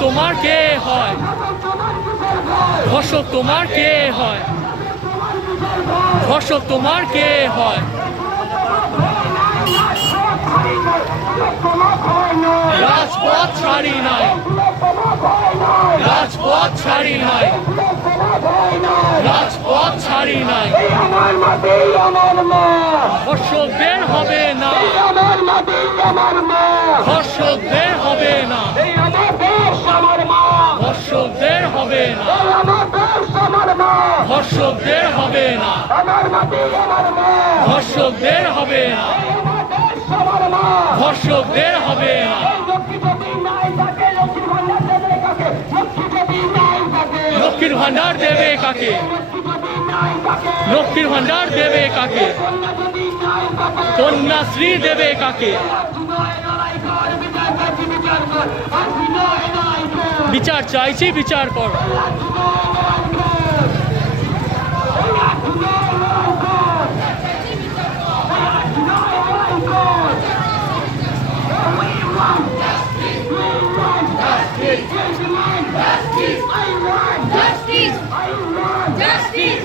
তোমার কে হয় ফসল তোমার কে হয় ধর্ষক তোমার কে হয়? রাজপথ ছাড়ি নাই। রাজপথ ছাড়ি নাই। রাজপথ ছাড়ি নাই। আমার মাটি আমার মা ধর্ষকদের হবে না। আমার মাটি আমার মা ধর্ষকদের হবে না। আমার দেশ আমার মা। ধর্ষকদের হবে না। আমার মাটি আমার মা। ধর্ষকদের হবে না। আমার দেশ আমার মা। ধর্ষকদের হবে না। লক্ষ্মী যদি নাই থাকে। লক্ষ্মীর ভান্ডার দেবে কাকে? লক্ষ্মীর ভান্ডার দেবে কাকে? লক্ষ্মী যদি নাই বিচার চাইছি বিচার কর Justice!